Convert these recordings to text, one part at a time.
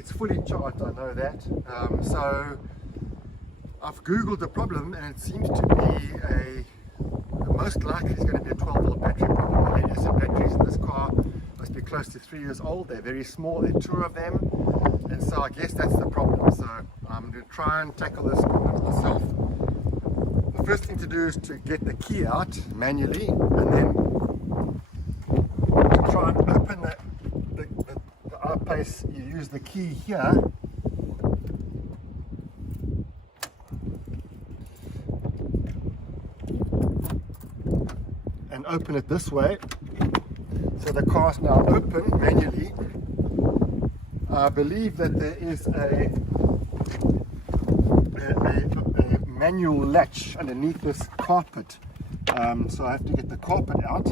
it's fully charged, I know that. So I've googled the problem, and it seems to be most likely it's going to be a 12-volt battery problem. The lead acid batteries in this car must be close to 3 years old. They're very small, there are two of them, and so I guess that's the problem. So I'm going to try and tackle this myself. The first thing to do is to get the key out manually, and then to try and open the I-Pace. You use the key here, and open it this way. So the car's now open manually. I believe that there is a manual latch underneath this carpet, so I have to get the carpet out.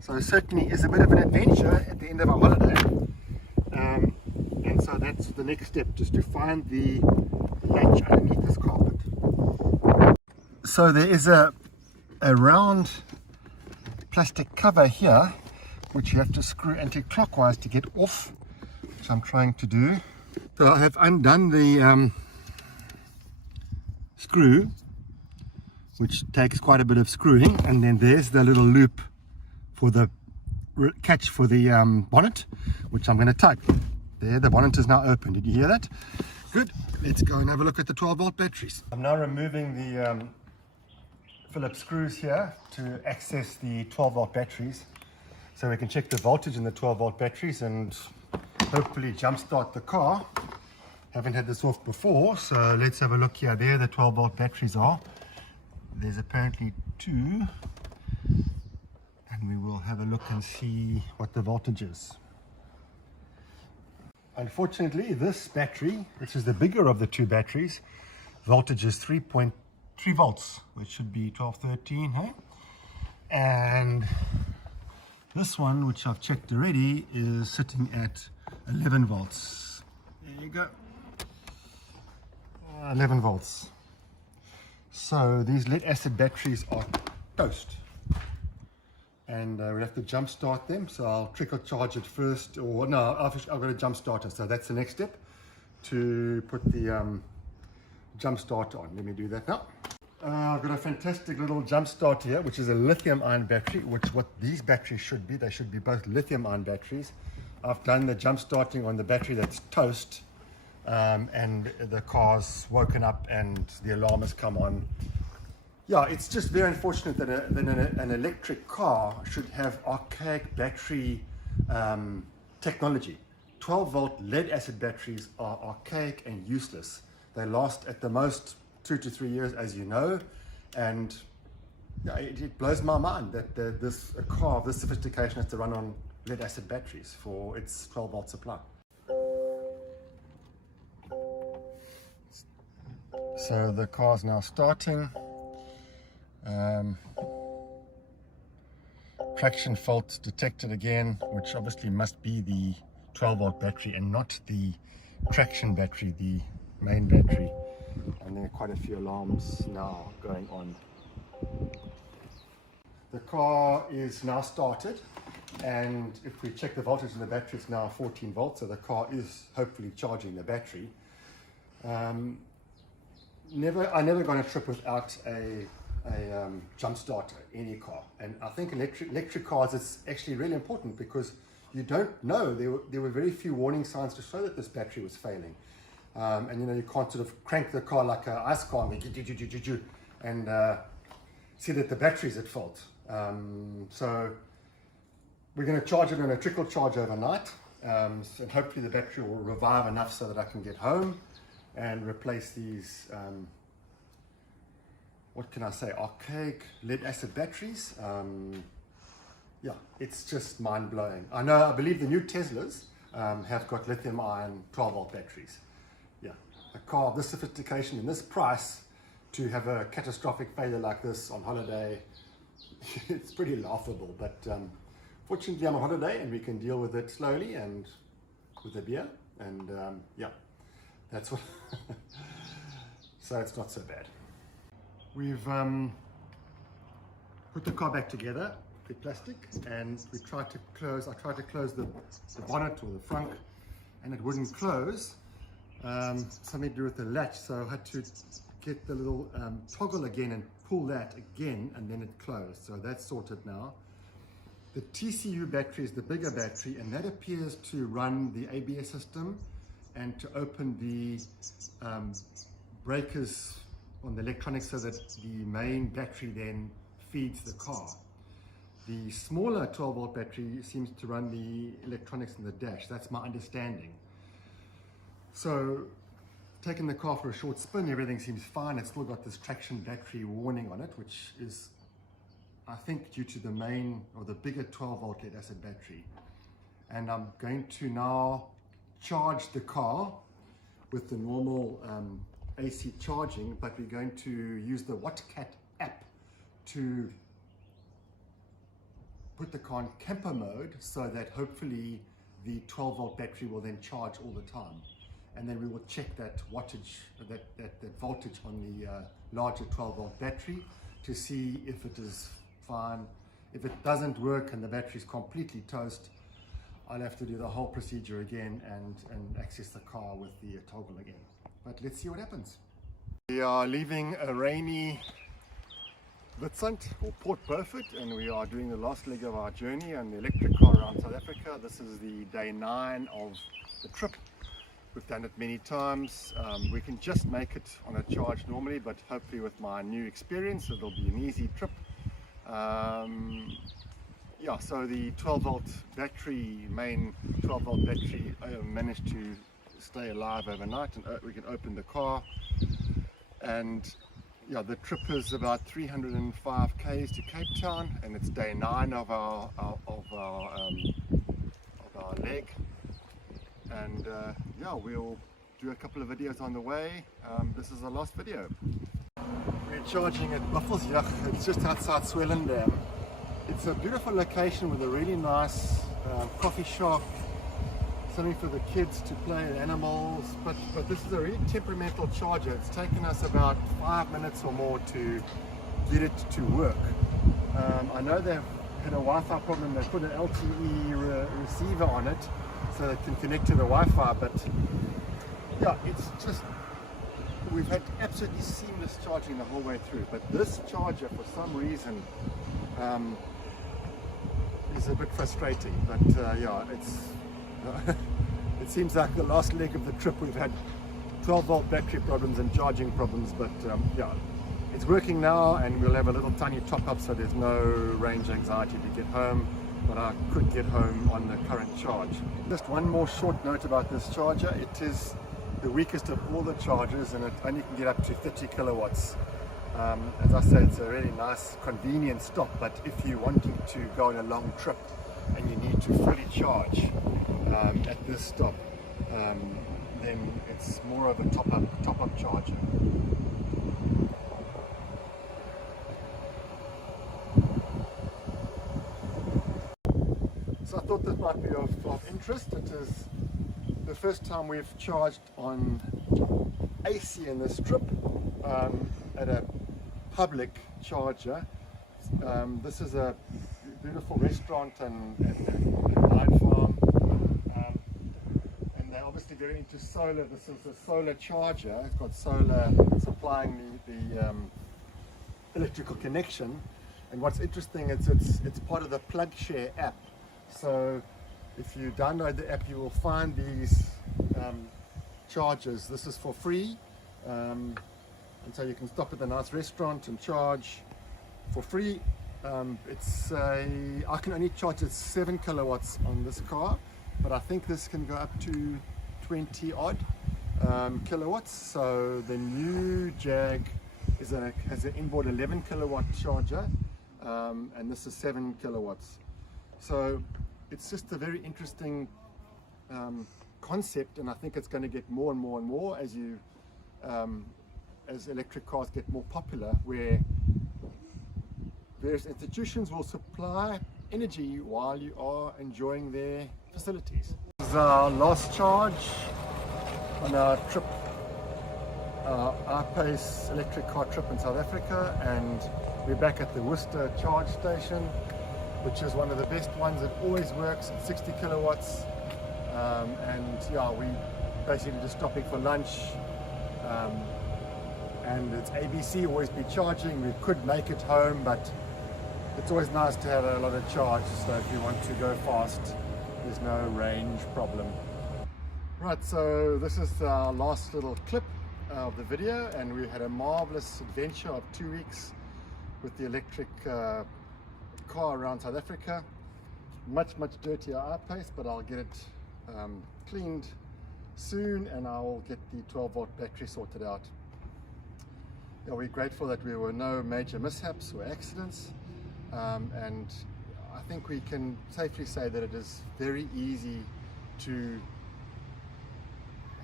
So it certainly is a bit of an adventure at the end of our holiday, and so that's the next step, just to find the latch underneath this carpet. So there is a round plastic cover here which you have to screw anti-clockwise to get off, which I'm trying to do. So I have undone the screw, which takes quite a bit of screwing, and then there's the little loop for the catch for the bonnet, which I'm going to tug. There, the bonnet is now open. Did you hear that? Good. Let's go and have a look at the 12-volt batteries. I'm now removing the Phillips screws here to access the 12-volt batteries, so we can check the voltage in the 12-volt batteries and hopefully jumpstart the car. Haven't had this off before, so let's have a look here. There the 12-volt batteries are. There's apparently two, and we will have a look and see what the voltage is. Unfortunately, this battery, which is the bigger of the two batteries, voltage is 3.3 volts, which should be 12, 13, hey? And this one, which I've checked already, is sitting at 11 volts. There you go. 11 volts. So these lead acid batteries are toast, and we'll have to jump start them. So I'll trickle charge it first, or no, I've got a jump starter. So that's the next step, to put the jump starter on. Let me do that now. I've got a fantastic little jump starter here, which is a lithium ion battery, which what these batteries should be. They should be both lithium ion batteries. I've done the jump starting on the battery that's toast, and the car's woken up and the alarm has come on. Yeah, it's just very unfortunate that an electric car should have archaic battery technology. 12-volt lead acid batteries are archaic and useless. They last at the most 2 to 3 years, as you know, and yeah, it blows my mind that a car of this sophistication has to run on lead acid batteries for its 12-volt supply. So the car's now starting. Traction fault detected again, which obviously must be the 12-volt battery and not the traction battery, the main battery. And there are quite a few alarms now going on. The car is now started, and if we check the voltage in the battery, it's now 14 volts, so the car is hopefully charging the battery. I never go on a trip without a jump starter, any car, and I think electric cars, it's actually really important, because you don't know, there were very few warning signs to show that this battery was failing. And you know, you can't sort of crank the car like an ice car and see that the battery's at fault. So we're going to charge it on a trickle charge overnight, and hopefully the battery will revive enough so that I can get home and replace these what can I say, archaic lead acid batteries. Yeah, it's just mind-blowing. I believe the new Teslas have got lithium ion 12-volt batteries. Yeah, a car of this sophistication and this price, to have a catastrophic failure like this on holiday, it's pretty laughable. But fortunately I'm on holiday and we can deal with it slowly and with a beer, and yeah, that's what so it's not so bad. We've put the car back together, the plastic, and I tried to close the bonnet or the front and it wouldn't close. Something to do with the latch, so I had to get the little toggle again and pull that again, and then it closed. So that's sorted now. The TCU battery is the bigger battery, and that appears to run the ABS system and to open the breakers on the electronics so that the main battery then feeds the car. The smaller 12-volt battery seems to run the electronics in the dash. That's my understanding. So taking the car for a short spin, everything seems fine. It's still got this traction battery warning on it, which is, I think, due to the main or the bigger 12-volt lead acid battery. And I'm going to now charge the car with the normal AC charging, but we're going to use the WattCat app to put the car in camper mode so that hopefully the 12-volt battery will then charge all the time. And then we will check that wattage, that voltage on the larger 12-volt battery to see if it is fine. If it doesn't work and the battery is completely toast, I'll have to do the whole procedure again and access the car with the toggle again. But let's see what happens. We are leaving a rainy Witsand or Port Beaufort, and we are doing the last leg of our journey on the electric car around South Africa. This is the day 9 of the trip. We've done it many times. We can just make it on a charge normally, but hopefully with my new experience it'll be an easy trip. Yeah, so the 12-volt battery, main 12-volt battery, managed to stay alive overnight, and we can open the car. And yeah, the trip is about 305 k's to Cape Town, and it's day 9 of our leg. And yeah, we'll do a couple of videos on the way. This is the last video. We're charging at Buffelsjag. It's just outside Swellendam. It's a beautiful location with a really nice coffee shop, something for the kids to play with animals, but this is a really temperamental charger. It's taken us about 5 minutes or more to get it to work. I know they've had a Wi-Fi problem. They put an LTE receiver on it so it can connect to the Wi-Fi, but yeah, it's just, we've had absolutely seamless charging the whole way through. But this charger, for some reason, is a bit frustrating. But yeah, it's it seems like the last leg of the trip we've had 12-volt battery problems and charging problems, but yeah, it's working now, and we'll have a little tiny top-up so there's no range anxiety to get home, but I could get home on the current charge. Just one more short note about this charger. It is the weakest of all the chargers, and it only can get up to 30 kilowatts. As I say, it's a really nice convenient stop, but if you're wanting to go on a long trip and you need to fully charge at this stop, then it's more of a top-up charger. So I thought this might be of interest. It is the first time we've charged on AC in this trip at a public charger. This is a beautiful restaurant and night farm, and they're obviously very into solar. This is a solar charger. It's got solar supplying the electrical connection. And what's interesting is it's part of the PlugShare app. So if you download the app, you will find these chargers. This is for free, and so you can stop at a nice restaurant and charge for free. I can only charge at 7 kilowatts on this car, but I think this can go up to 20 odd kilowatts. So the new Jag has an inboard 11 kilowatt charger, and this is 7 kilowatts. So it's just a very interesting concept, and I think it's going to get more and more and more as electric cars get more popular, where various institutions will supply energy while you are enjoying their facilities. This is our last charge on our trip, our pace electric car trip in South Africa, and we're back at the Worcester charge station, which is one of the best ones. It always works at 60 kilowatts. and yeah, we basically just stopping for lunch, and it's ABC, always be charging. We could make it home, but it's always nice to have a lot of charge, so if you want to go fast, there's no range problem. Right, so this is our last little clip of the video, and we had a marvelous adventure of 2 weeks with the electric car around South Africa. Much dirtier our pace, but I'll get it cleaned soon, and I'll get the 12-volt battery sorted out. Yeah, we're grateful that there were no major mishaps or accidents, and I think we can safely say that it is very easy to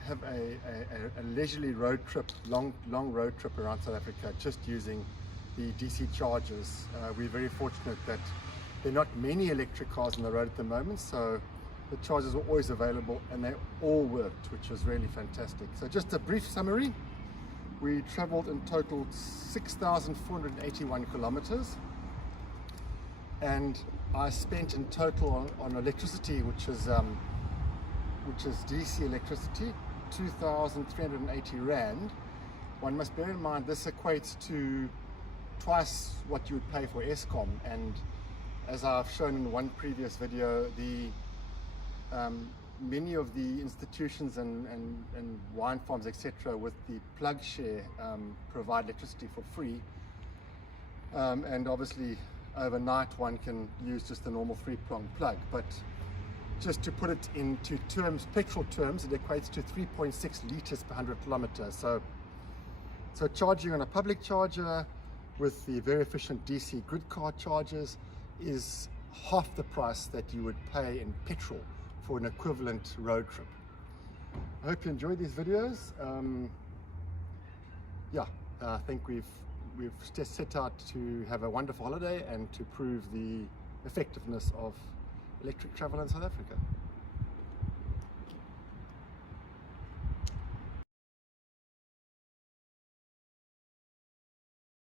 have a leisurely road trip, long road trip around South Africa, just using the DC chargers. We're very fortunate that there are not many electric cars on the road at the moment, so the chargers were always available and they all worked, which was really fantastic. So just a brief summary: we traveled in total 6,481 kilometers, and I spent in total on electricity, which is DC electricity, 2,380 Rand. One must bear in mind this equates to twice what you would pay for Eskom, and as I've shown in one previous video, the many of the institutions and wine farms, etc., with the plug share provide electricity for free, and obviously overnight one can use just the normal 3-prong plug, but just to put it into terms, petrol terms, it equates to 3.6 liters per 100 kilometers. So charging on a public charger with the very efficient DC grid car chargers is half the price that you would pay in petrol for an equivalent road trip. I hope you enjoyed these videos. I think we've just set out to have a wonderful holiday and to prove the effectiveness of electric travel in South Africa.